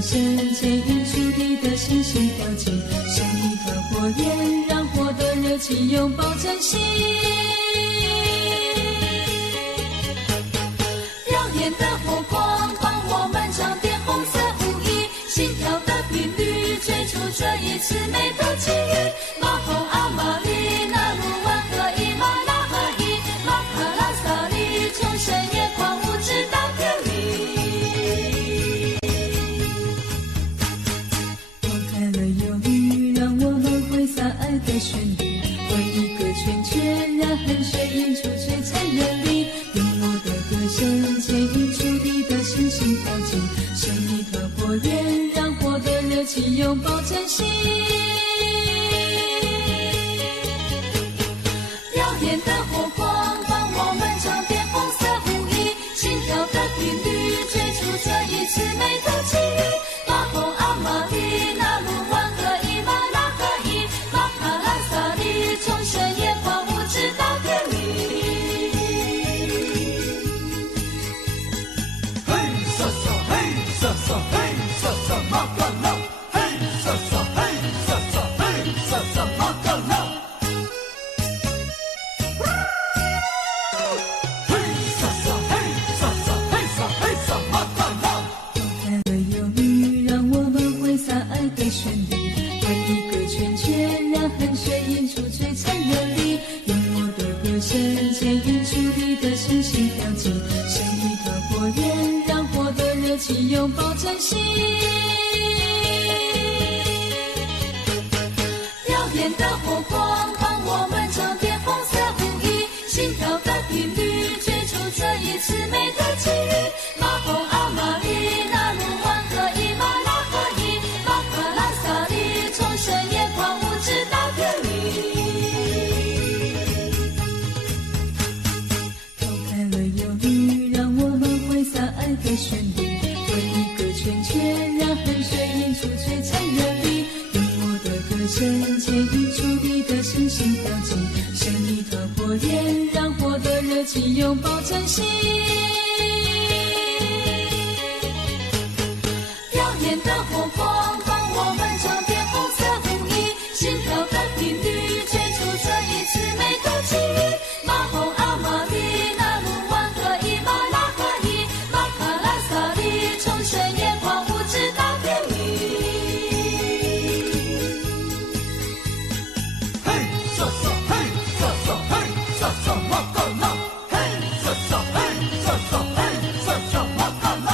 歌声牵引出你的星星跳进生一团火焰，让火的热情拥抱真心。耀眼的火光帮我们唱遍红色舞衣，心跳的频率追逐这一次美的际遇。马红阿玛丽那鲁万和伊玛拉和伊马卡拉萨里，从深夜狂舞直到天明。拨开了忧郁，让我们挥洒爱的旋律，为一个圈圈，让汗水映出璀璨热力。用我的歌声牵引出你的星星跳进生一团火焰，让火的热情拥抱真心。耀眼的火光帮我们唱遍红色舞衣，心跳的频率追逐这一次美的际遇。马红阿玛丽那鲁万和伊玛拉和伊马卡拉萨里，从深夜狂舞直到天明。嘿沙沙嘿沙沙嘿沙沙马卡拉，嘿沙沙嘿沙沙嘿沙沙马卡拉，嘿沙沙嘿沙沙嘿沙嘿沙马卡拉。拨开了忧郁，让我们挥洒爱的旋律，为一个圈圈，让汗水映出璀璨热力。用我的歌声牵引出你的星星跳进生一团火焰，让火的热情拥抱真心。耀眼的火光帮我们唱遍红色舞衣，心跳的频率追逐这一次美的际遇。马红阿玛丽那鲁万和伊玛拉和伊马卡拉萨里，从深夜狂舞直到天明。拨开了忧郁，让我们挥洒爱的旋律，为一个圈圈，让汗水映出璀璨热力。用我的歌声牵引出你的星星跳进生一团火焰，让火的热情拥抱真心。耀眼的火光帮我们唱遍红色舞衣，心跳的频率追逐这一次美的际遇。马红阿玛丽那鲁万和伊玛拉和伊马卡拉萨里，从深夜狂舞直到天明。嘿沙沙嘿沙沙嘿沙沙马卡拉，嘿沙沙嘿沙沙嘿沙沙马卡拉。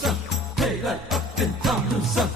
上，嘿来阿扁大路上。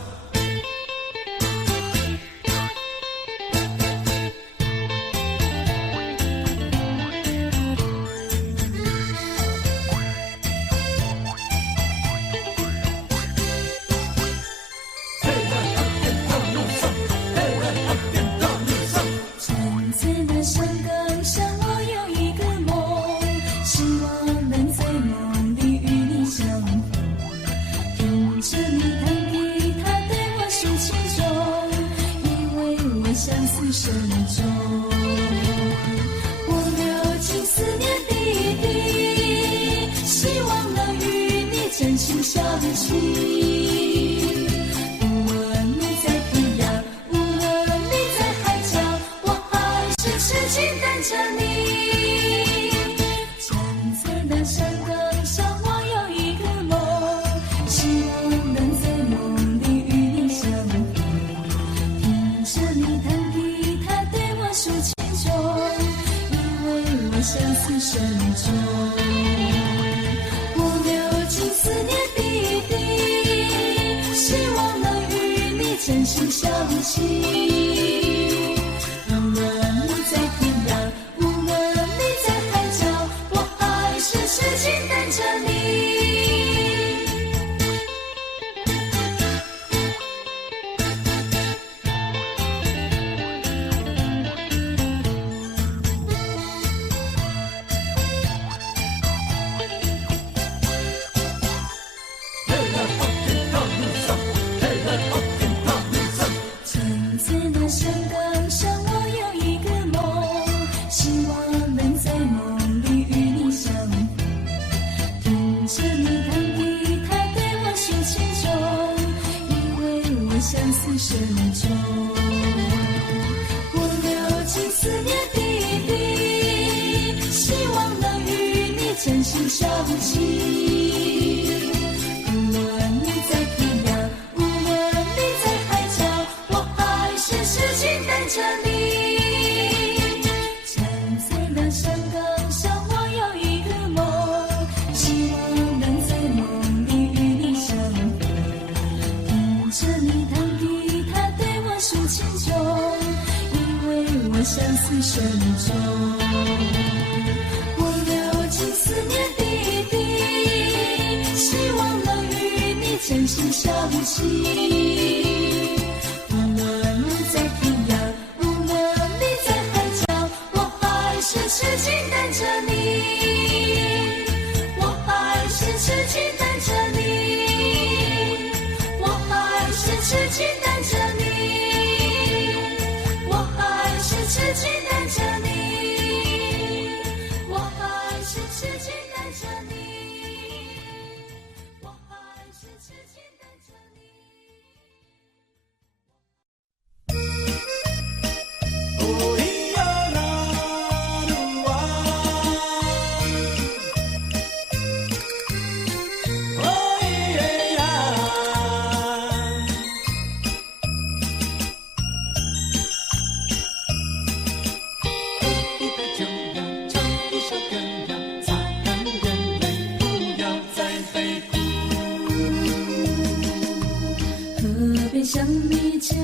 香米酒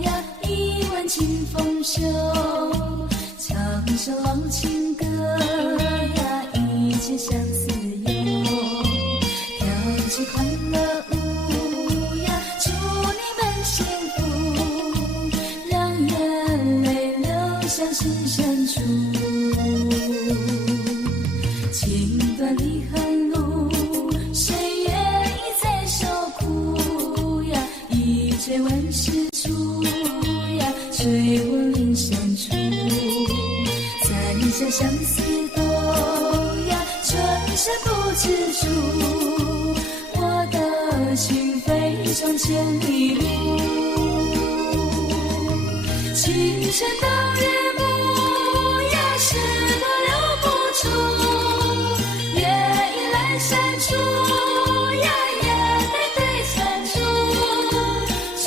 呀，一碗清风秀，唱首老情歌呀，一切相思忧，跳起快乐舞呀，祝你们幸福，让眼泪流向心深处。情断离恨路，谁愿意再受苦呀？一醉万事处呀，醉卧林深处。三下相思豆呀，春山不知处。我的情非常千里路，清晨到日暮呀，是多留不住。夜已阑珊处呀，也得对残处。春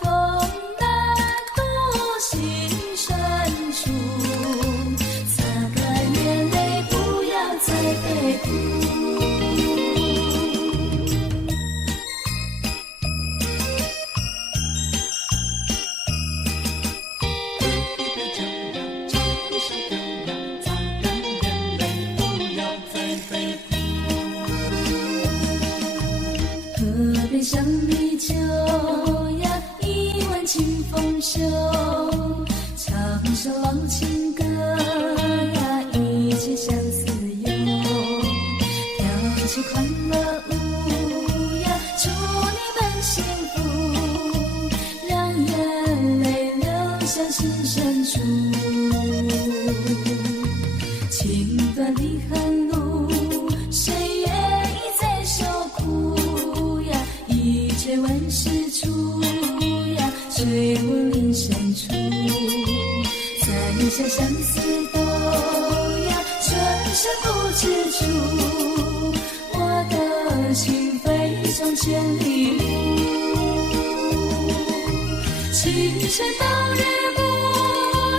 风漫渡心深处，擦干眼泪，不要再悲哭。英雄，唱首老情歌呀，一起相思忧，跳起快乐舞呀，祝你们幸福，让眼泪流向心深处。情断离恨路，谁愿意再受苦呀？一切万事出呀，水无林深处，再下相思豆呀，春生不知处。我的情非从千里路，情深到日暮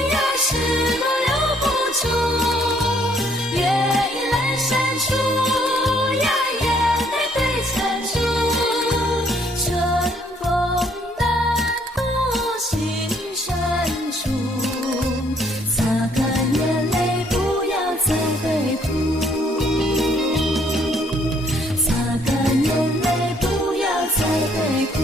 呀，是我留不住。月影阑珊处呀，眼泪对残烛。春风难渡心深处，擦干眼泪，不要再悲哭。擦干眼泪，不要再悲哭。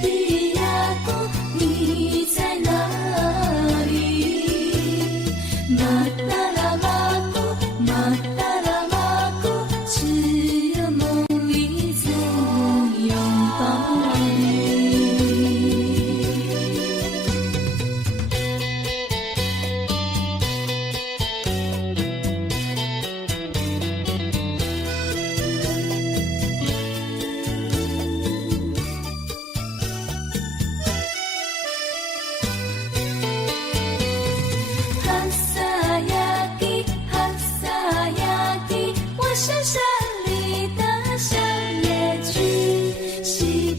比亚谷，你在哪里？马达拉马谷，马达拉马谷，只有梦里曾拥抱你。哈萨雅吉，哈萨雅吉，我是山里的小野菊。西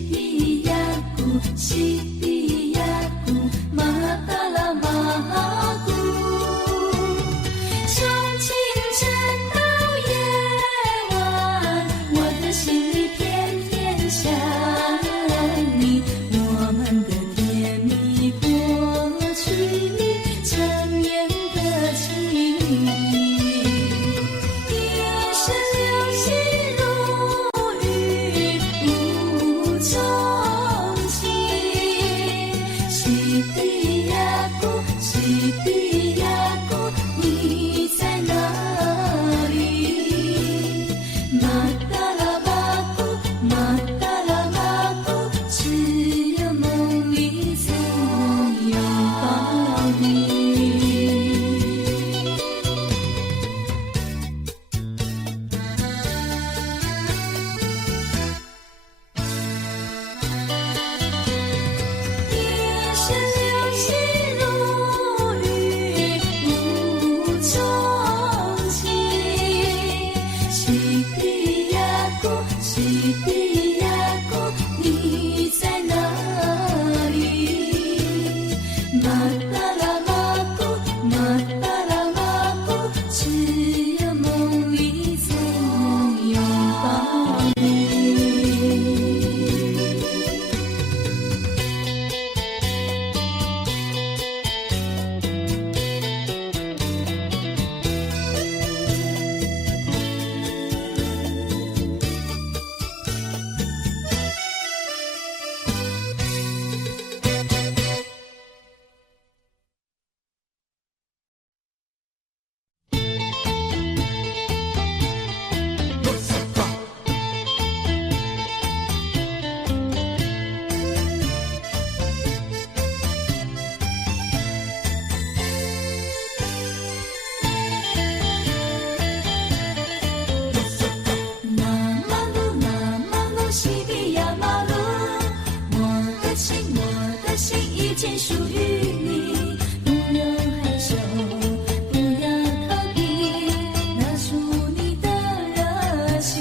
比亚谷，西比亚谷，马达拉马谷。从清晨到夜晚，我的心里天天想你，我们的甜蜜过去，陈年的情谊。一生流星如雨，无踪迹。西比亚谷，西比亚谷，你在哪里？马达拉马谷，马达拉马谷，只有梦里曾拥抱你。一生流星如雨，无踪迹。西比亚谷，西比亚谷，你在哪里？马达拉马谷，马达拉马谷，只有梦里曾拥抱你。那马路，那马路，西比亚马路，我的心，我的心已经属于你。不用害羞，不要逃避，拿出你的热情。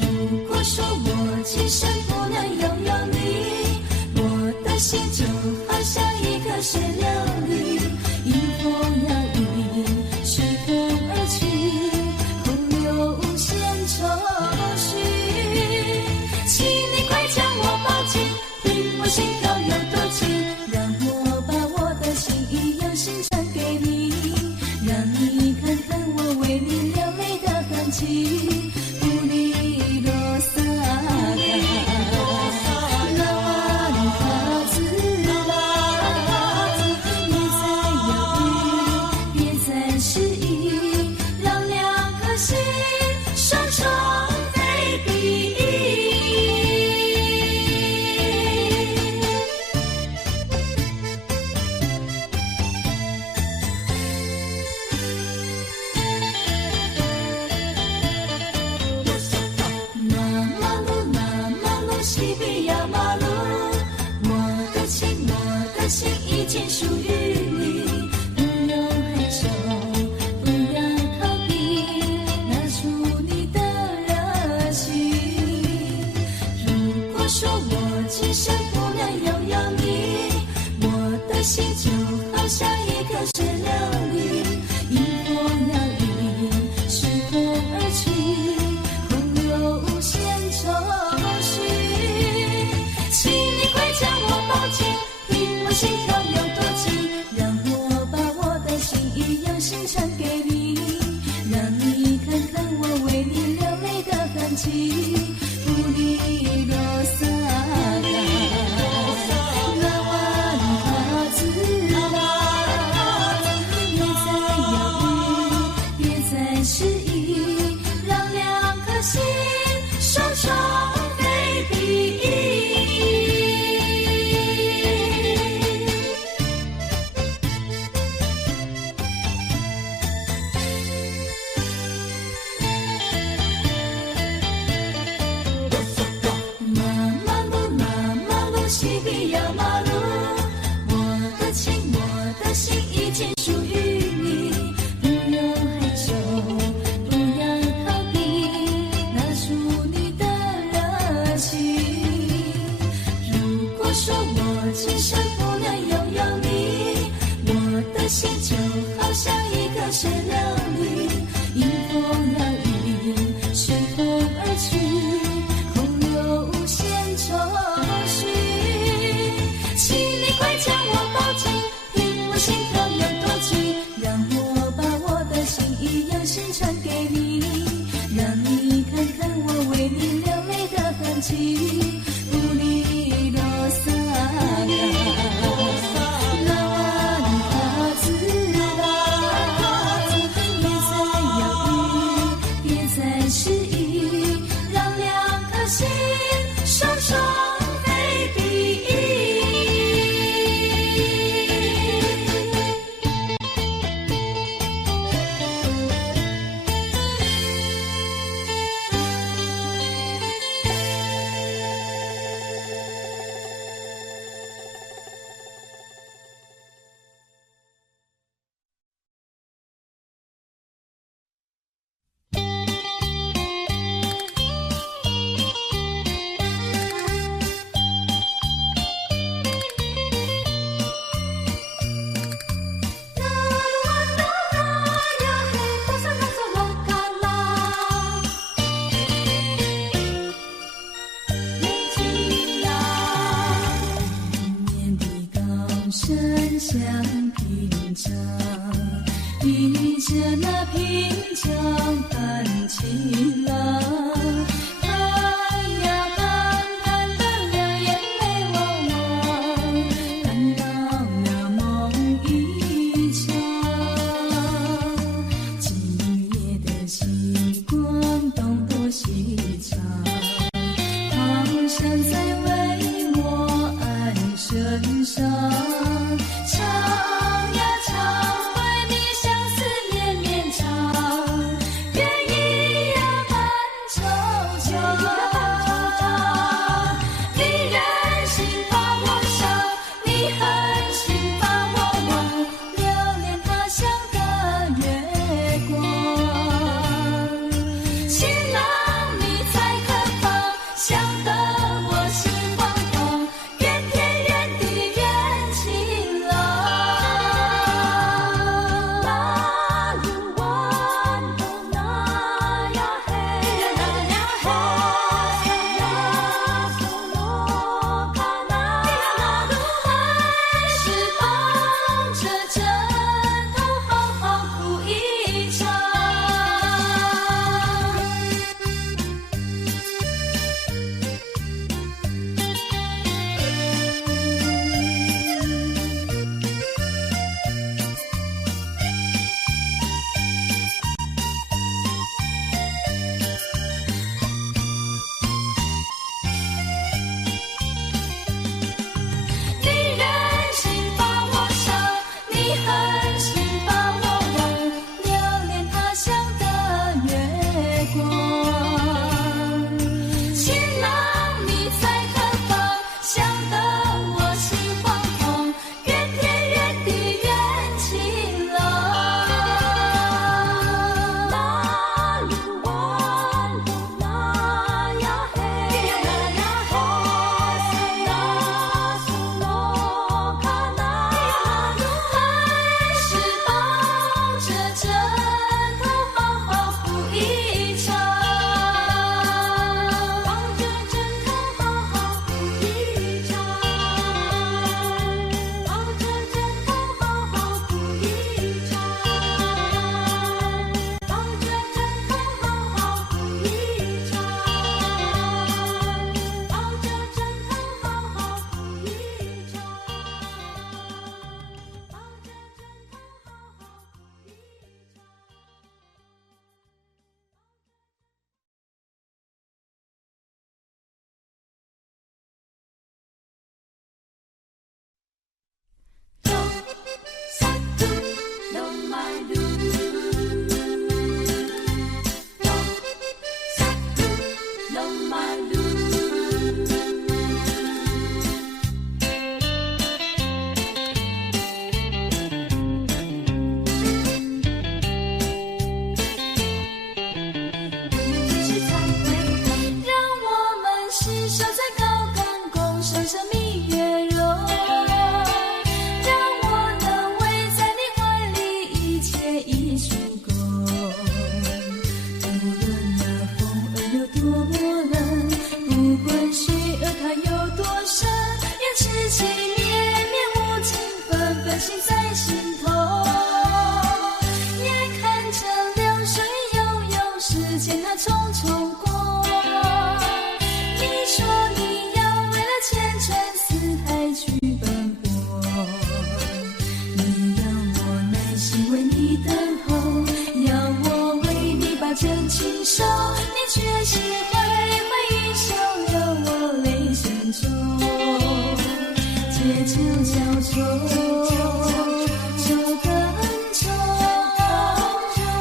如果说我今生不能拥有你，我的心就好像一颗水流里，迎风摇曳，随风而去，空有无限愁绪。请你快将我抱紧，听我心跳有多情，让我把我的心意用心传给你，让你看看我为你流泪的痕迹。布里罗萨卡，拉瓦里卡兹，别再犹豫，别再迟疑，让两颗心双双对比。那马路，那马路，西比亚马路，我的情，我的心已经属于你。不用害羞，不要逃避，拿出你的热情。如果说我今生不能拥有你，我的心就好像一颗水流里，迎风摇曳，随风而去，空有无限愁绪。请你快将我抱紧，听我心跳有多情，让我把我的心意用心传给你，让你看看我为你流泪的痕迹。布里罗萨说我今生不能拥有你，我的心就好像一个水流里，迎风摇曳，随风而去，空有无限愁绪。请你快将我抱紧，听我心跳有多急，让我把我的心意用心传给你，让你看看我为你流泪的痕迹。不离罗萨嘎，拉瓦尼卡兹拉，别再犹豫，别再迟疑，让两颗心双双飞比。深相平常，迎着那平常般晴朗，盼呀盼，盼得了眼泪汪汪，盼到了梦一场。今夜的星光东躲西藏，唐山在为我安身上。唱呀唱，为你相思绵绵长，愿意呀伴惆怅。你忍心把我伤，你狠心把我忘，留恋他乡的月光。情郎你在何方？想得我心借酒浇愁，酒更愁。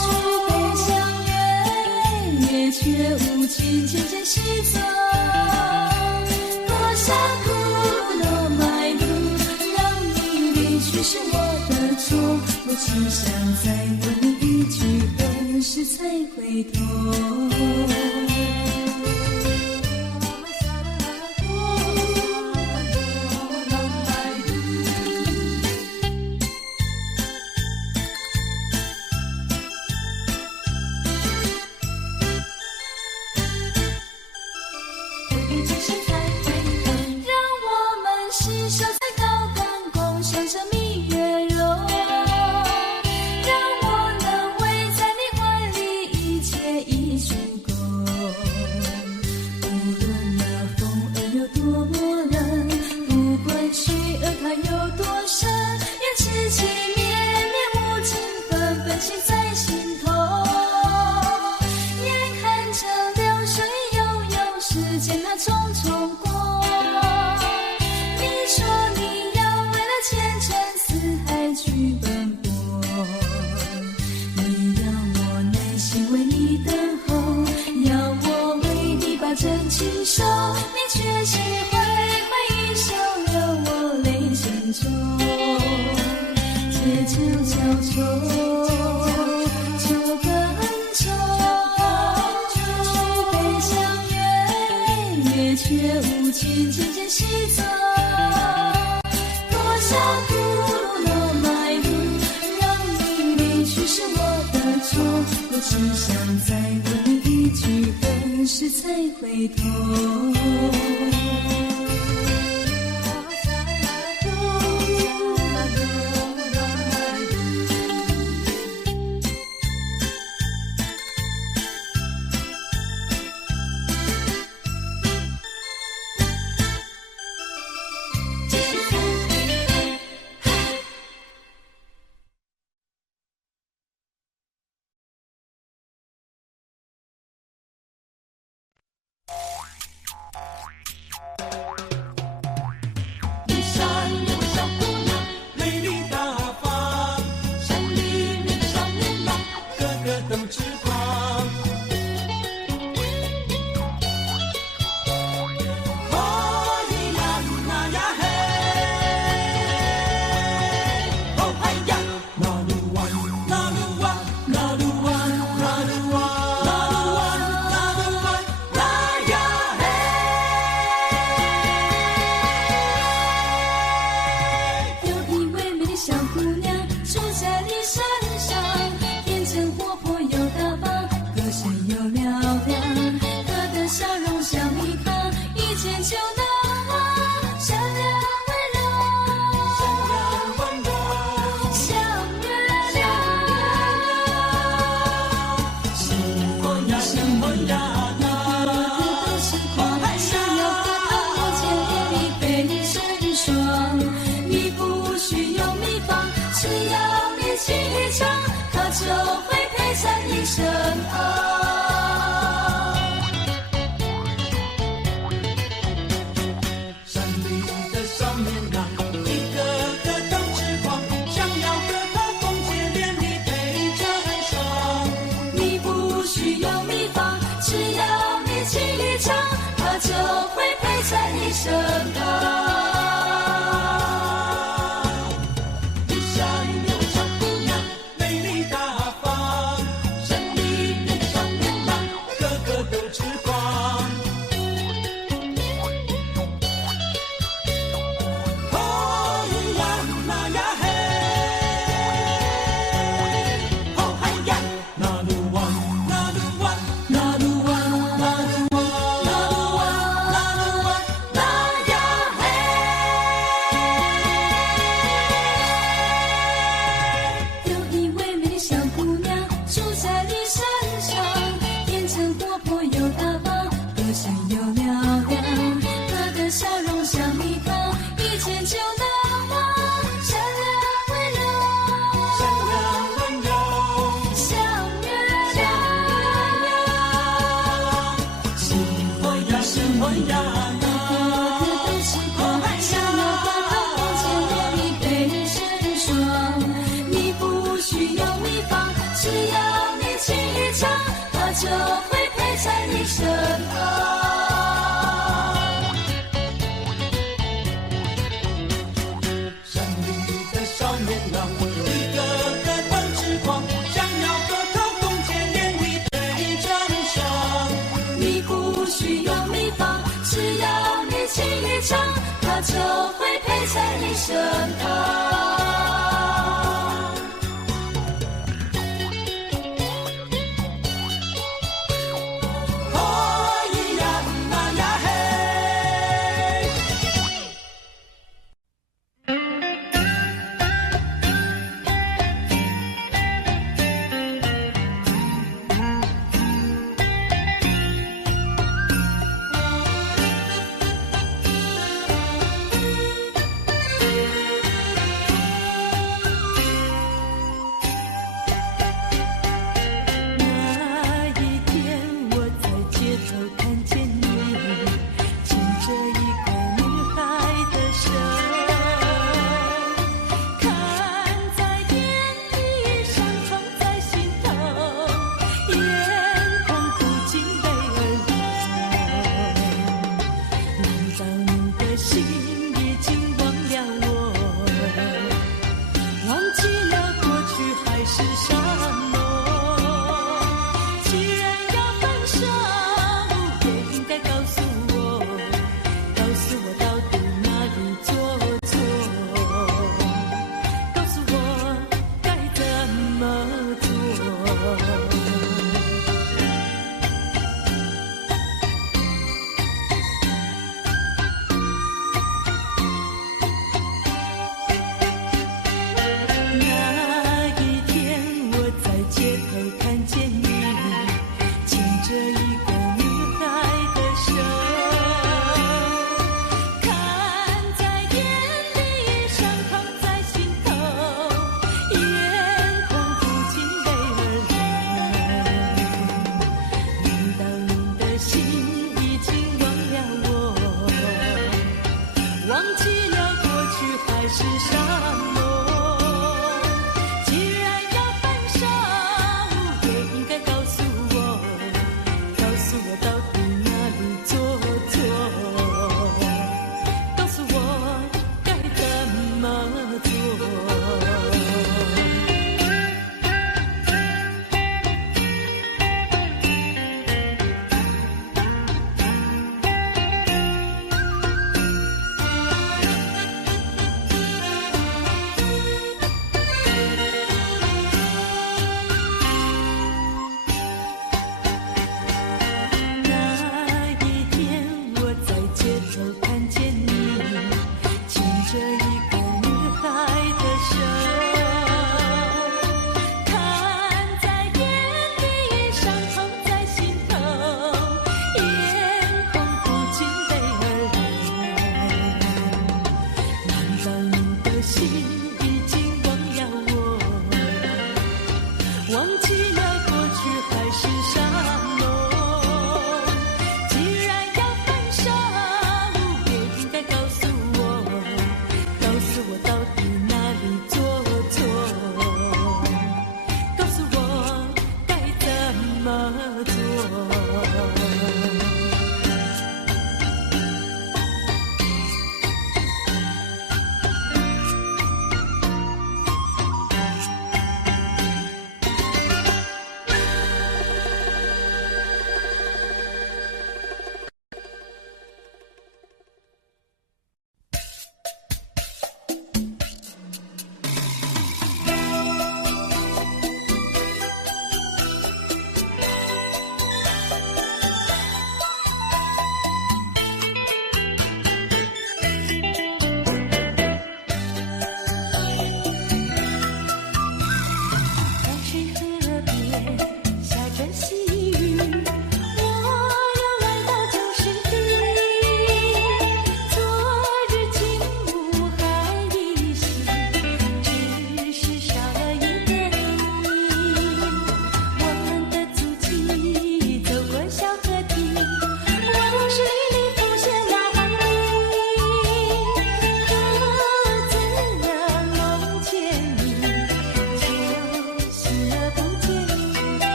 举杯相约，月却无情，渐渐西走。多少苦乐埋入，让你离去是我的错。我只想再问你一句，何时才回头？就会陪在你身旁。山里的少年郎，一个个灯之光，想要和他共建连理的掌声。你不需要秘方，只要你轻一唱，他就会陪在你身旁。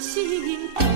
心头。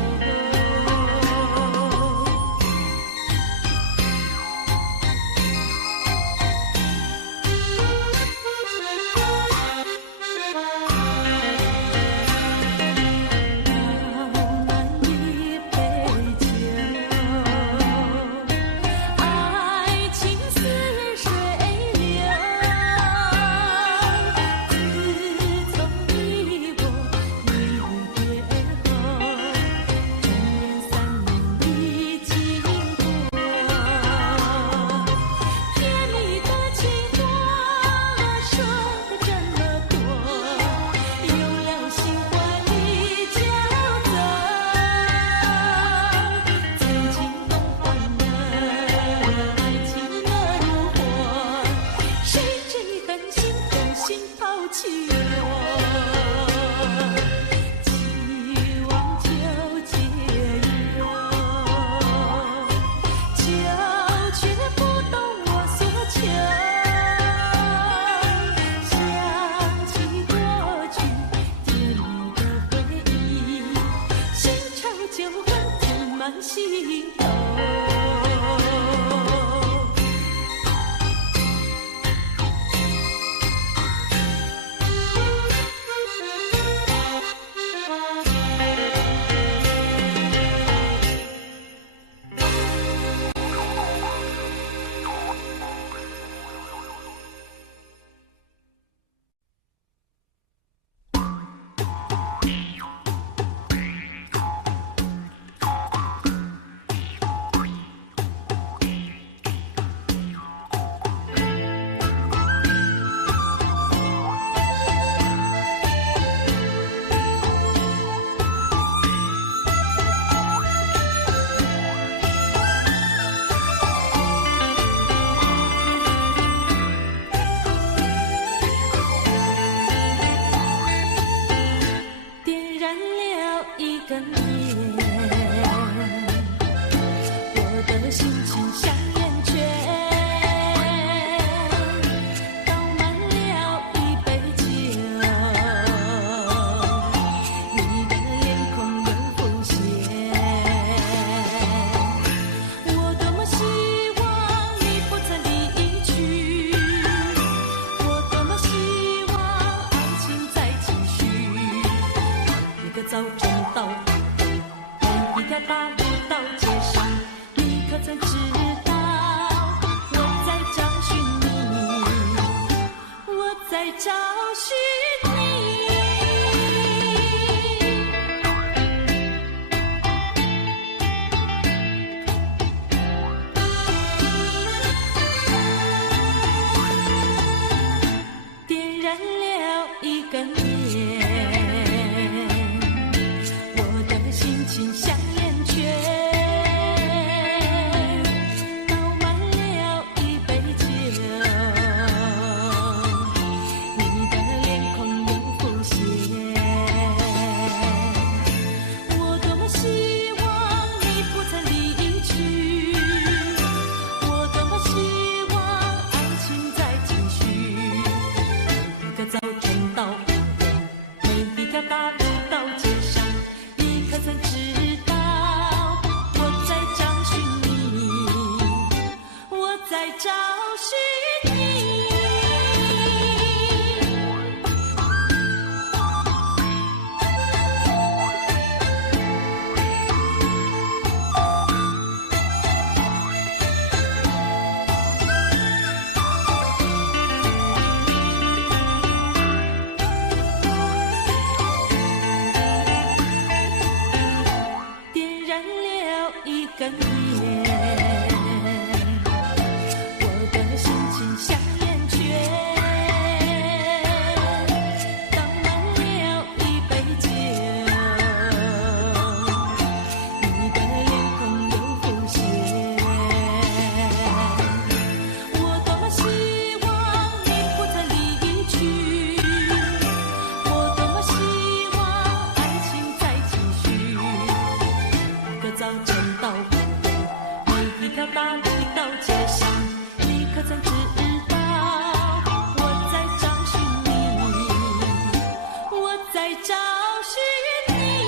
在找寻你。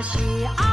哦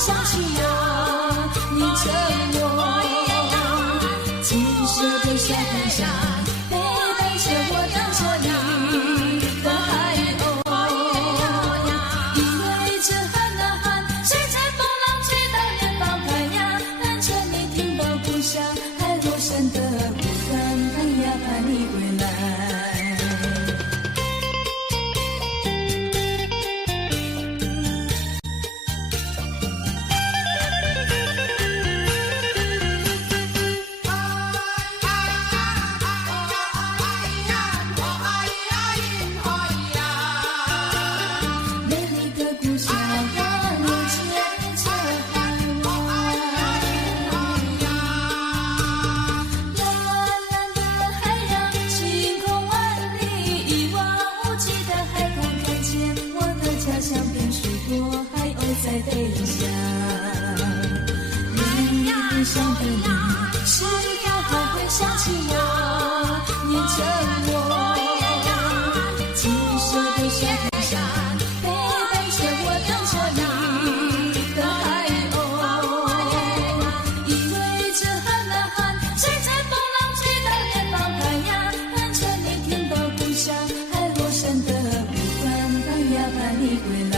想起我，你着我，金色的小风扇陪伴着我等着你的海鸥，因为这喊啊喊，吹着风浪去到远方太阳，看着你听到故乡海螺声的呼唤，盼呀盼你归来。在飞翔，远远上的你，是否还会想起我？你着我，金色的小风扇陪伴着我等着你的海鸥，因为这喊啊喊，吹着风浪去到远方太阳，看着你听到故乡海螺声的呼唤，盼呀盼你归来。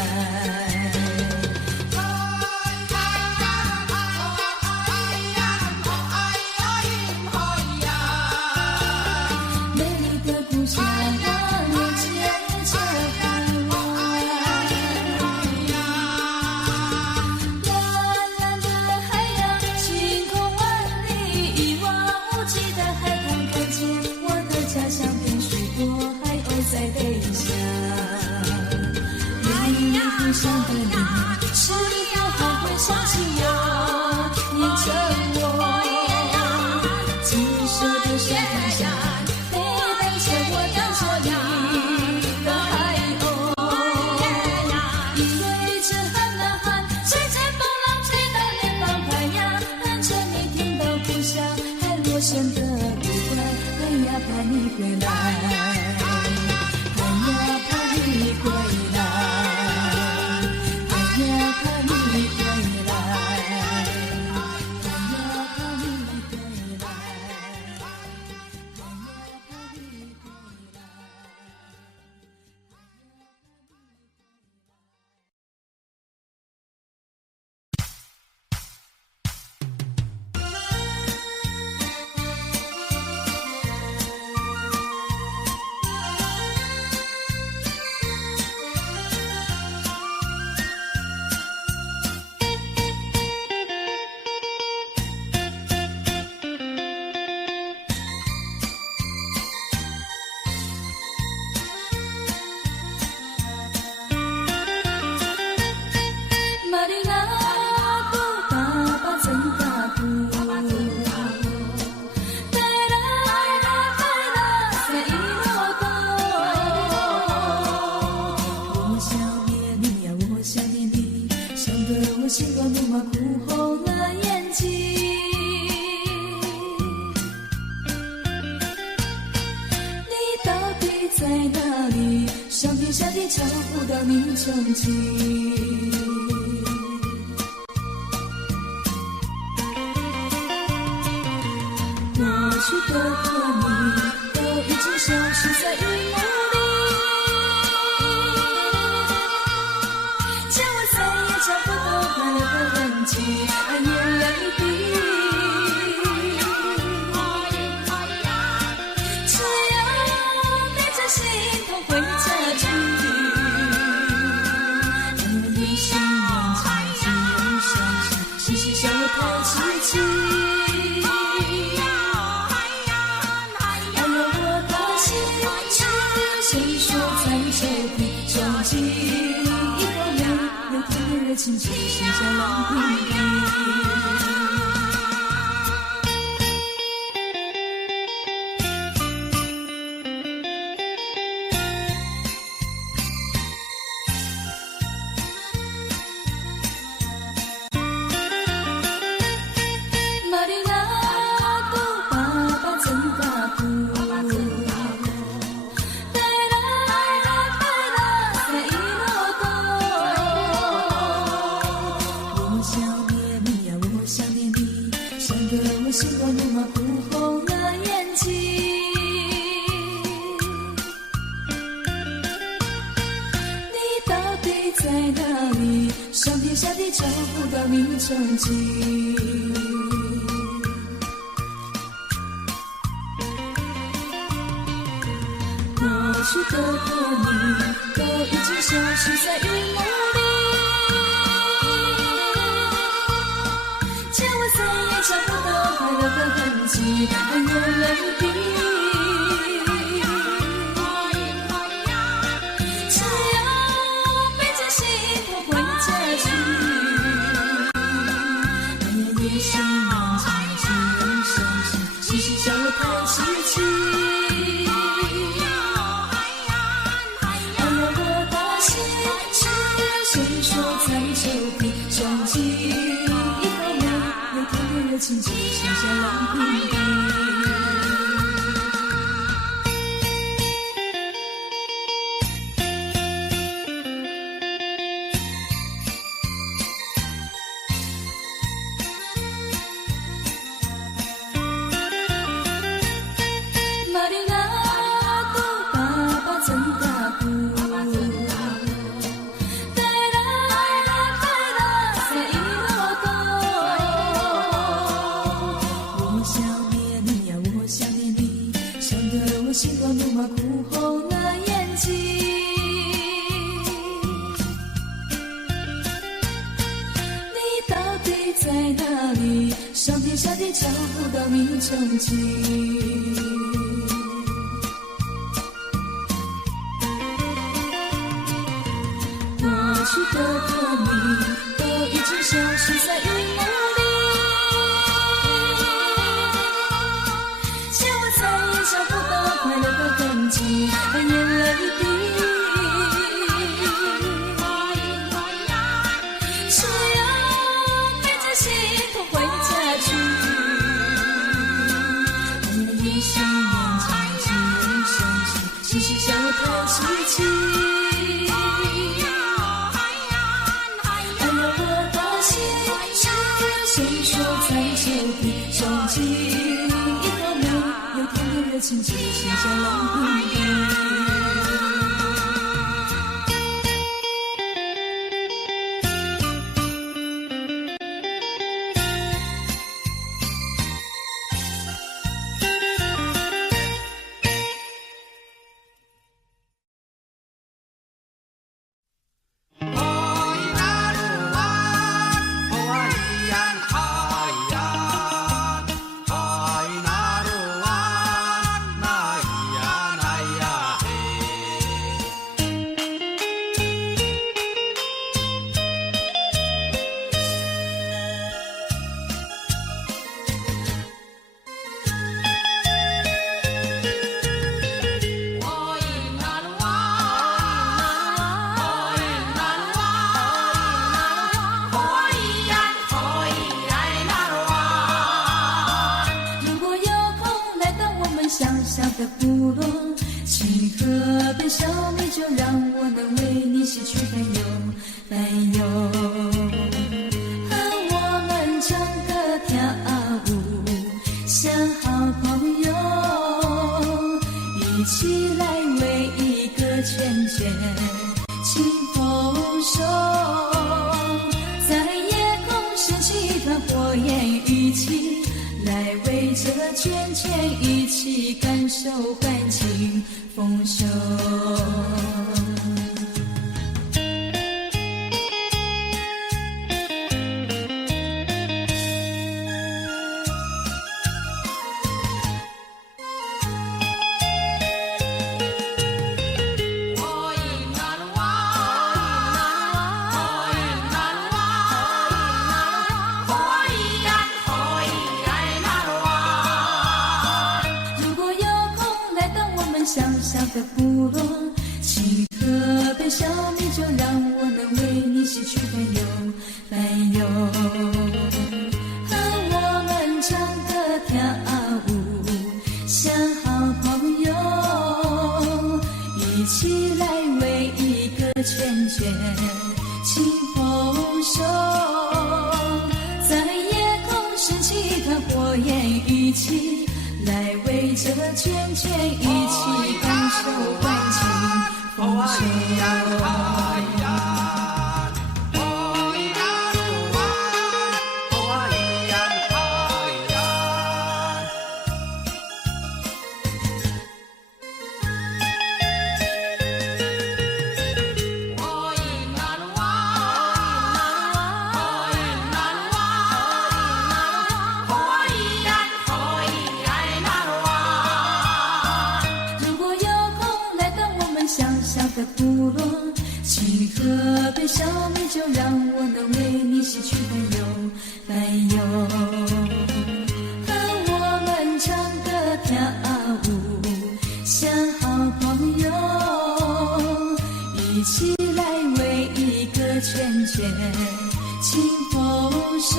在飞翔，远远故乡的你，是否还会想起我？你着我，金色的小风扇陪伴着我等着你的海鸥，因为这喊啊喊，吹着风浪去到远方太阳，看着你听到故乡海螺声的呼唤，盼呀盼你归来。你归来，盼呀盼你归来，盼呀盼你归来，盼呀盼你归来。星光怒马哭红了眼睛，你到底在哪里？上天下地找不到你踪迹。过去的和你都已经消失在云雾里，叫我再也找不到快乐的痕迹，爱眼泪滴，只有带着心痛回家去，因为你心软长只有伤心，细细笑我太痴情。情只剩下冷冰冰。玛丽亚古巴巴曾嘎古，带来塞伊罗多。星光怒马哭红了眼睛。你到底在哪里？上天下地找不到你踪迹。过去的你都已经消失在云雾里，叫我再也找不到快乐的痕迹，还有泪滴。只要背着心头回家去，夜夜深人静，只能伤心，嘻嘻笑我叹息气。情只剩下冷冰冰。玛丽娜的爸爸曾打鼓，带来在一罗多。我想念你呀，我想念你，想得我心光怒马哭红了眼睛。你到底在哪里？上天下地找不到你踪迹。过去的你都已经消失在云雾里，叫我再也找不到快乐的痕迹，眼泪滴。只要背着心头回家去，夜夜深人静，只能伤心，嘻嘻笑我叹息气。手机一头没有甜的热情，只剩下冷冰冰。的部落，请河边小米酒，让我能为你洗去烦忧，烦忧。和我们唱歌跳舞，像好朋友，一起来为一个圈圈清风手，在夜空升起一团火焰，一起来围着圈圈，一起感受感情丰收。小小的部落，请喝杯小米酒，让我能为你洗去烦忧，烦忧。和我们唱歌跳舞，像好朋友，一起来为一个圈圈清丰收，在夜空升起一团火焰，一起来围着圈圈，一起感受感情丰收。部落，请喝杯小米酒，让我能为你洗去担忧。和我们唱歌跳舞，像好朋友，一起来围一个圈圈，庆丰收。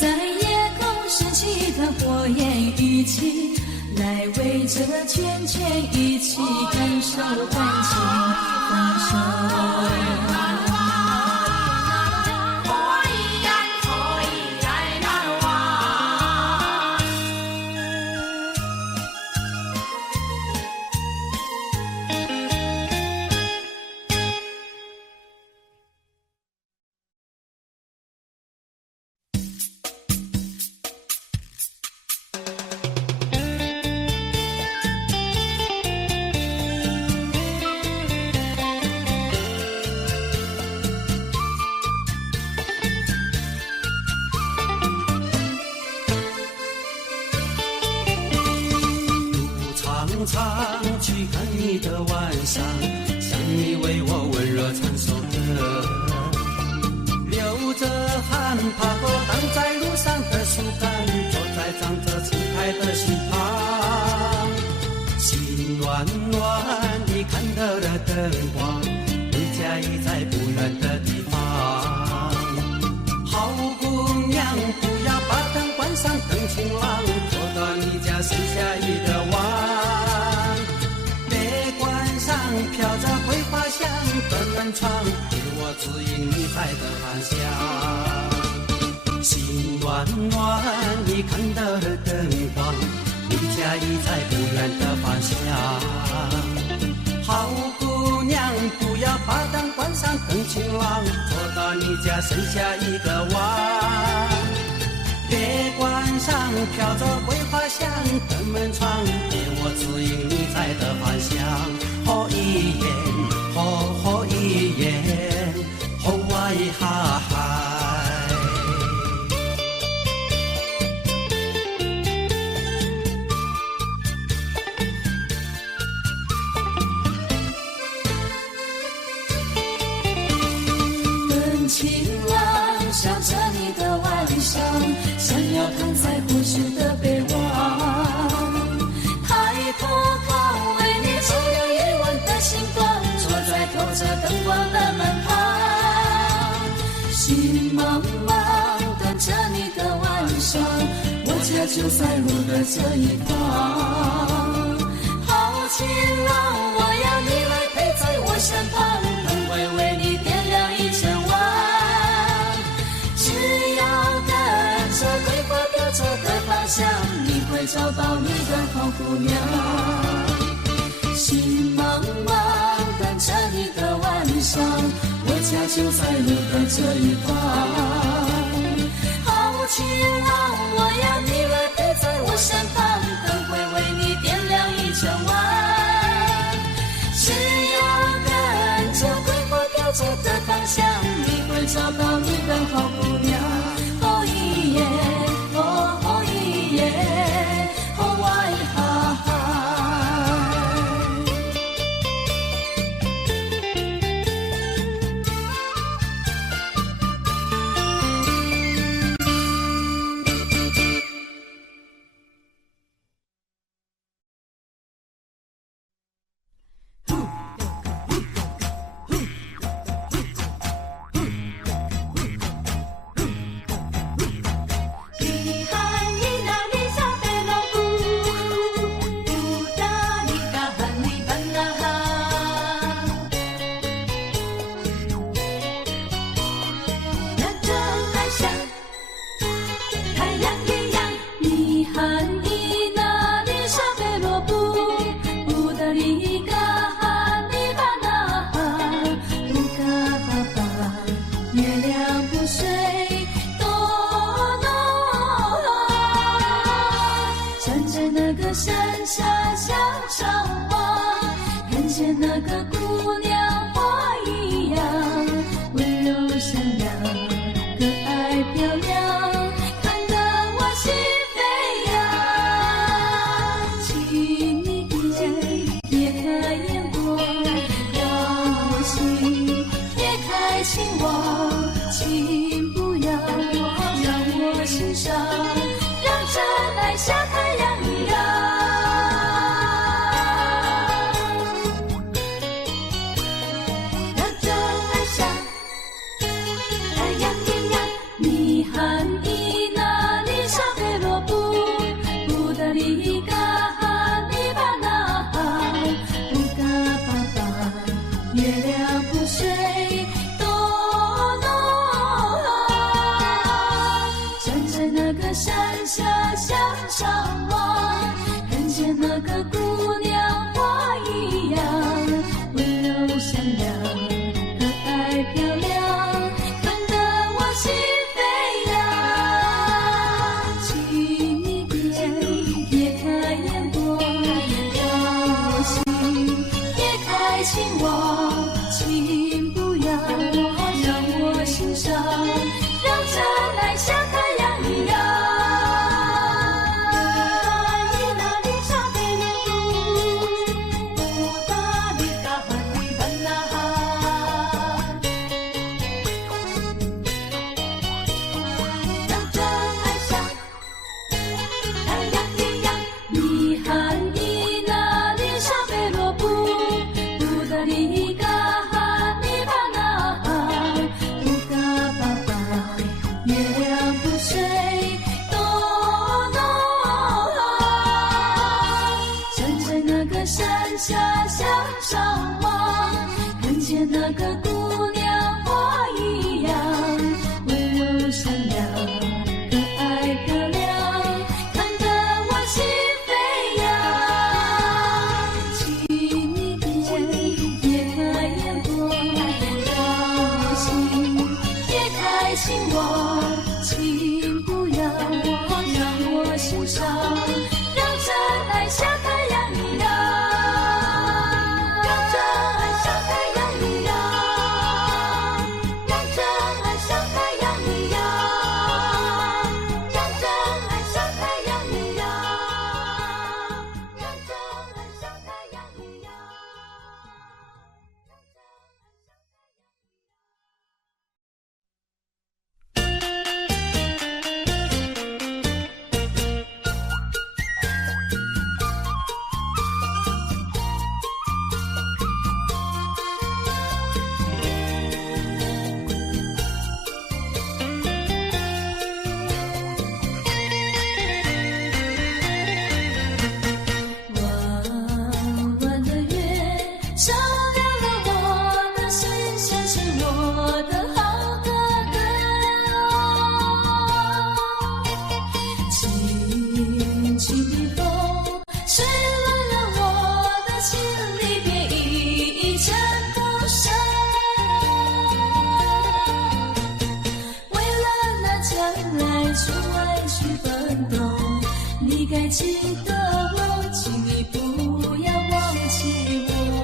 在夜空升起一团火焰，一起来围着圈圈，一起感受感情丰收。常去看你的晚上，想你为我温热唱首歌，流着汗爬过挡在路上的树干，坐在长着青苔的溪旁，心暖暖地看到了灯光，你家已在不远的地方。好姑娘，不要把灯关上，灯晴朗，坐到你家剩下一个碗。飘着桂花香的门窗，给我指引你在的方向。心暖暖，你看到了灯光，你家已在不远的方向。好姑娘，不要把灯关上，灯晴朗，坐到你家剩下一个碗。别关上飘着桂花香的门窗，给我指引你在的方向。好一眼，好一眼，好哇一哈嗨。灯晴朗，想着你的晚上，想要躺在故事的被窝，抬头看为你照亮夜晚的星光，坐在透着灯光的门旁，心茫茫等着你的晚上，我家就在路的这一方。好情郎，我要你来陪在我身旁，灯会为你点亮1000万。只要跟着桂花飘走的方向，你会找到你的好姑娘。心茫茫等着你的晚上，我家就在路的这一方。好情郎，我要你来陪在我身旁，灯会为你点亮1000万。只要跟着桂花飘走的方向，你会找到你的好姑娘。哦一耶，哦一耶，哦哇一哈哈。水多浓。站在那个山下向上望，看见那个姑娘花一样，温柔善良，可爱漂亮，看得我心飞扬。请你别开眼光，让我心别开情网，请不要让我心上，让真爱像太阳一样。让真爱像太阳一样，你和伊那里沙菲罗布，布达里嘎哈尼巴那哈，布嘎巴巴，月亮不水多浓。站在那个山下向上望，看见那个姑娘花一样，温柔善良，可爱漂亮，看得我心飞扬。请你别开眼光，让我心别开情网，请不要让我心上，让真爱像太阳一样。下向上望，看见那个姑娘花一样，温柔善良，可爱漂亮，看得我心飞扬。请你别开眼光，让我心别开情网，请不要让我心上，让真爱像太阳一样。该记得我，请你不要忘记我。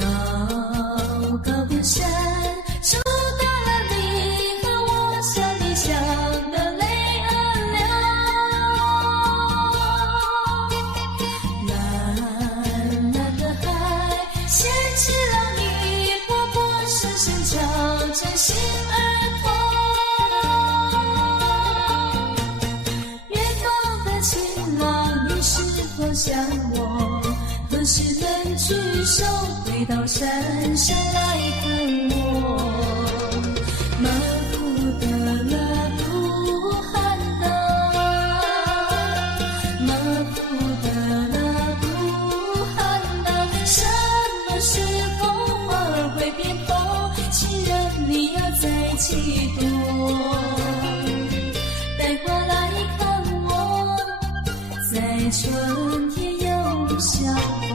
高高的山，触到了你和我像理想的泪儿流。蓝蓝的海，掀起了你活泼声声叫着心儿痛。想我，何时能举手回到山上来看我？马夫的勒布汗呐，马夫的勒布汗呐，什么时候花儿会变红？情人你要再几多？带花来看我，在春天又相逢。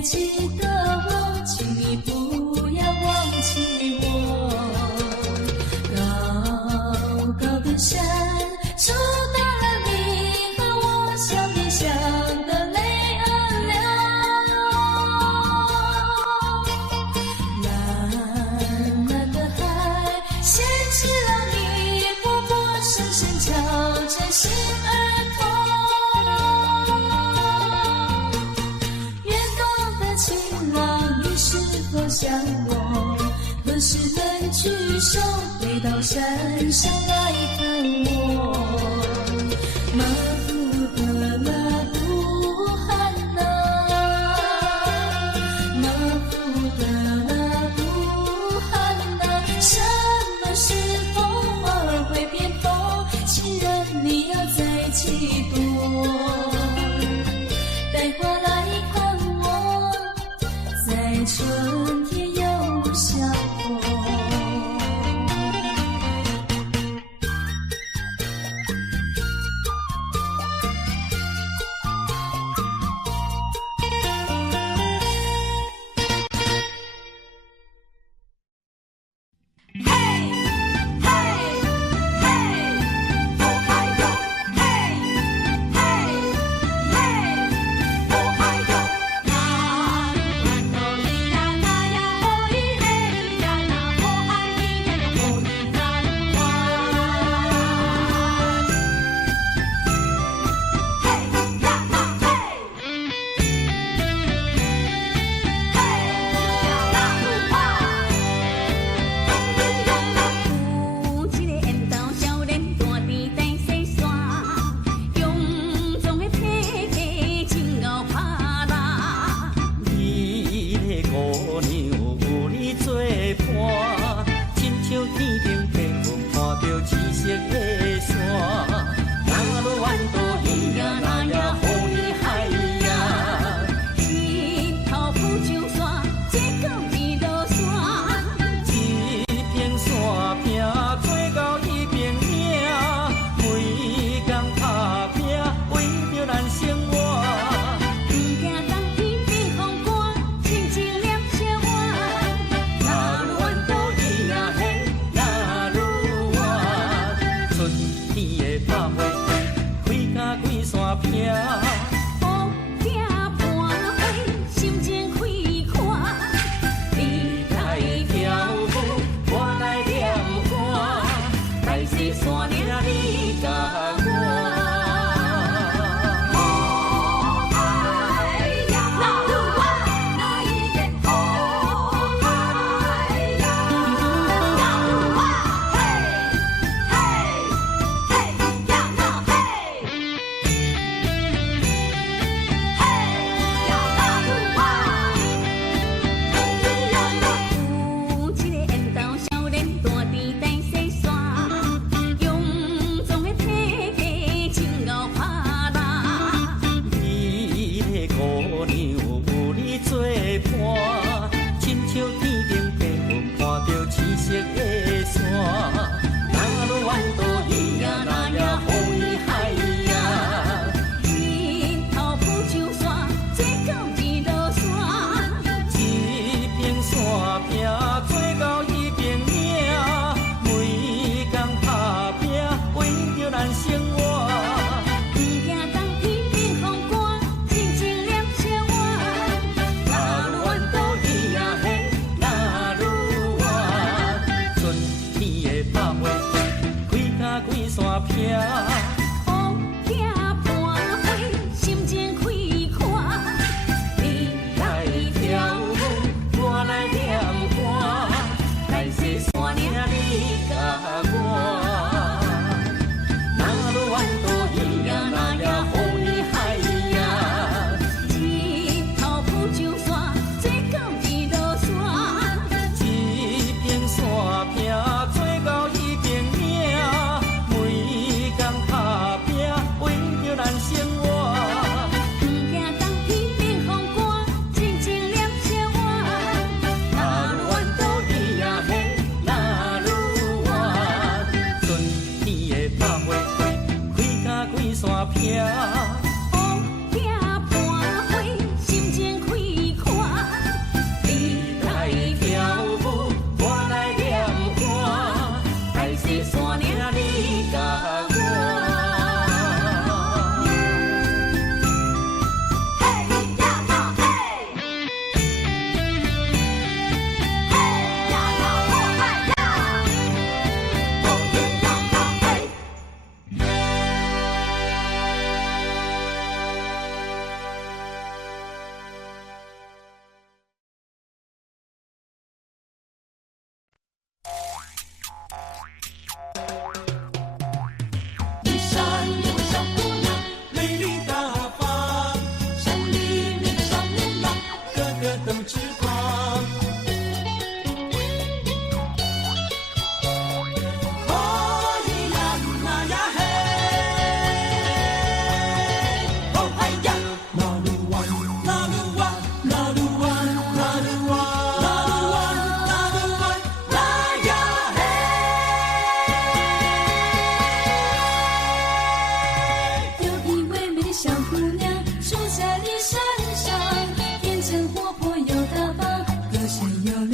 还记得我，请你不要忘记我。高高的山阻挡了你和我相依相的泪儿流。蓝蓝的海掀起了你波波声声敲着心儿痛。向我何时能举手回到山上来看我？马夫的那杜汉娜，马夫的那杜汉娜，什么时候花儿会变红？情人你要再几多？带花来看我，在春天又相逢。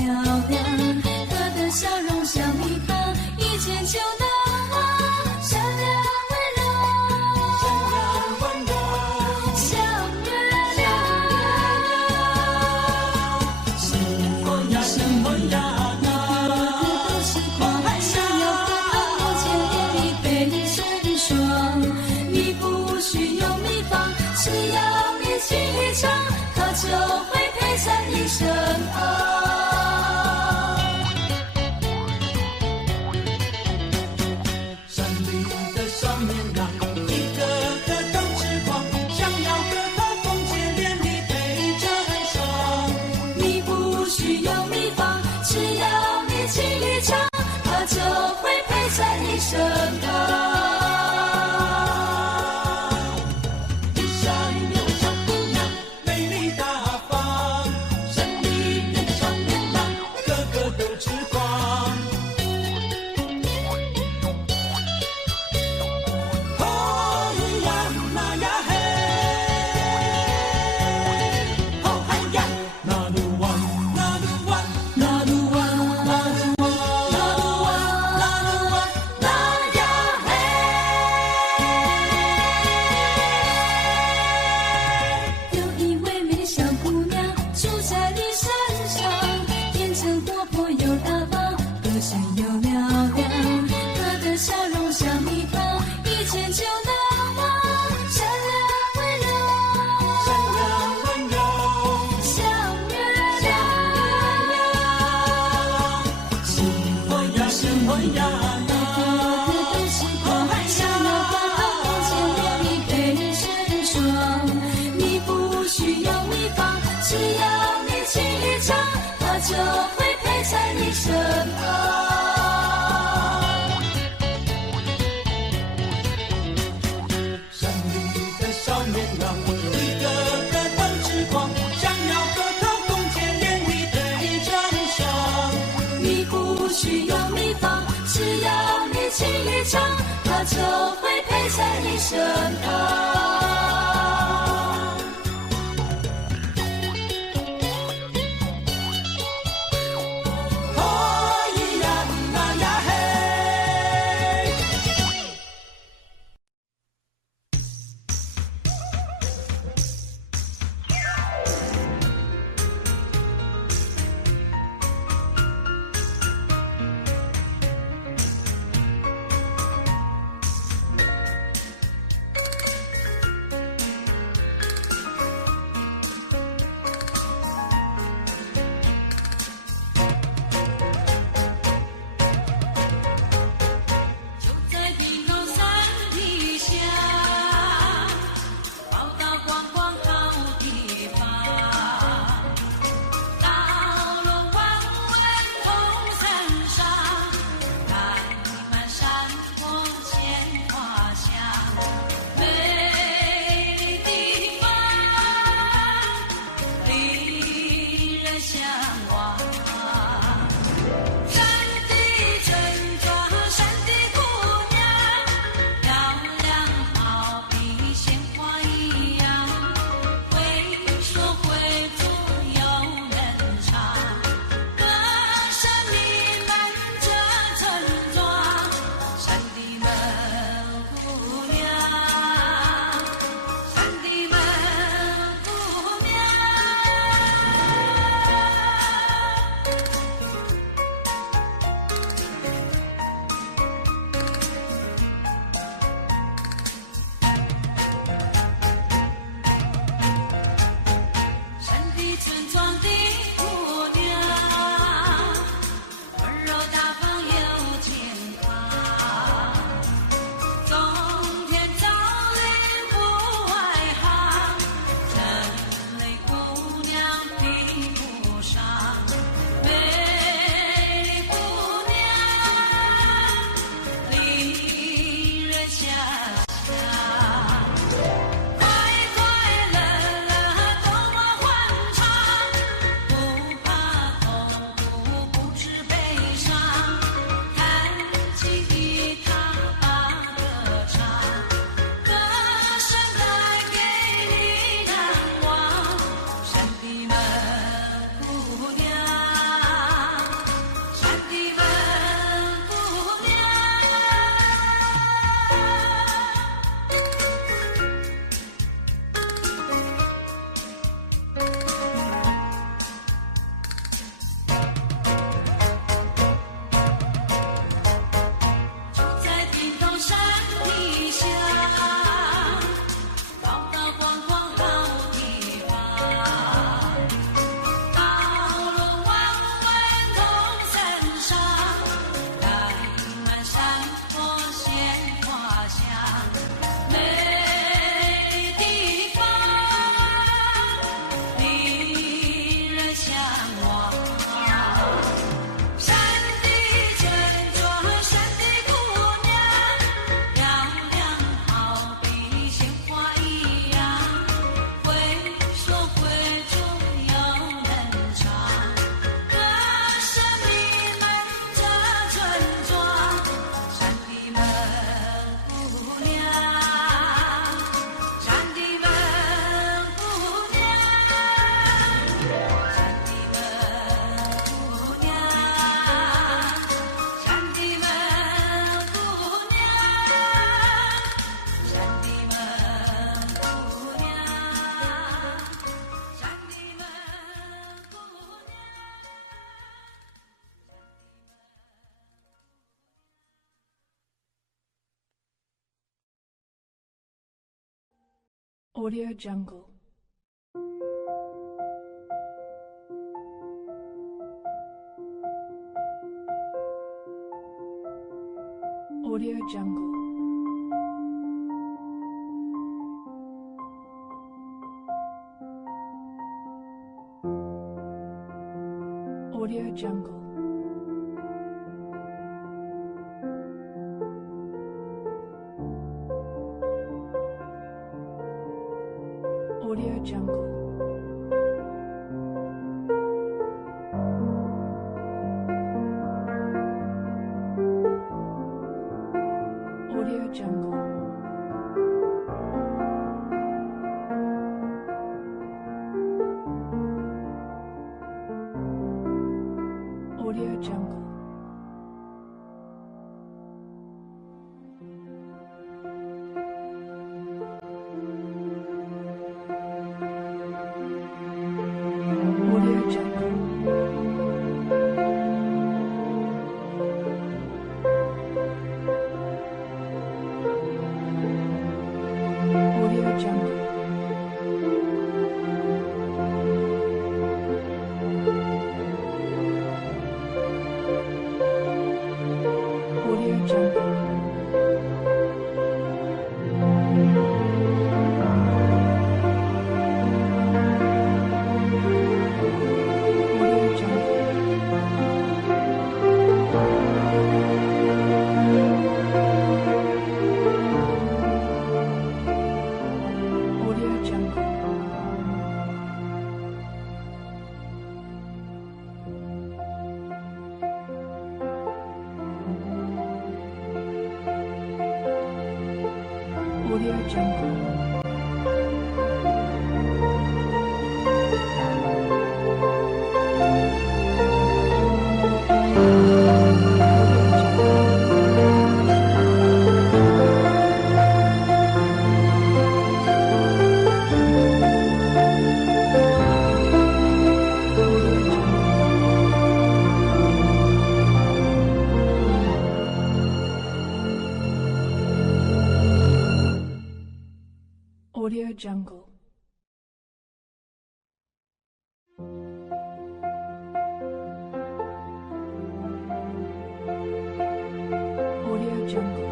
亮亮，他的笑容像蜜糖，一见就能忘，善良温柔，像月亮。什么呀什么呀，都是光，想要和他共见连理配成双。你不需用秘方，只要你心里唱，他就会陪伴一生啊。就会陪在你身旁。一闪一闪小姑娘，美丽大方，神秘人的少年郎，个个都痴狂。哦咿呀那呀嘿，哦嗨呀，那鲁哇那鲁哇那鲁哇那鲁哇。就会陪在你身旁。山里的少年郎，一个个都痴狂，想要和他共结连理配成双。你不需要秘方，只要你心里唱，他就会陪在你身旁。Audio Jungle. Audio Jungle. Audio Jungle. Audio Jungle. Audio Jungle. Audio Jungle. Audio Jungle. Audio Jungle. Audio Jungle. Audio Jungle. Audio Jungle. Audio Jungle. Audio Jungle. Audio Jungle.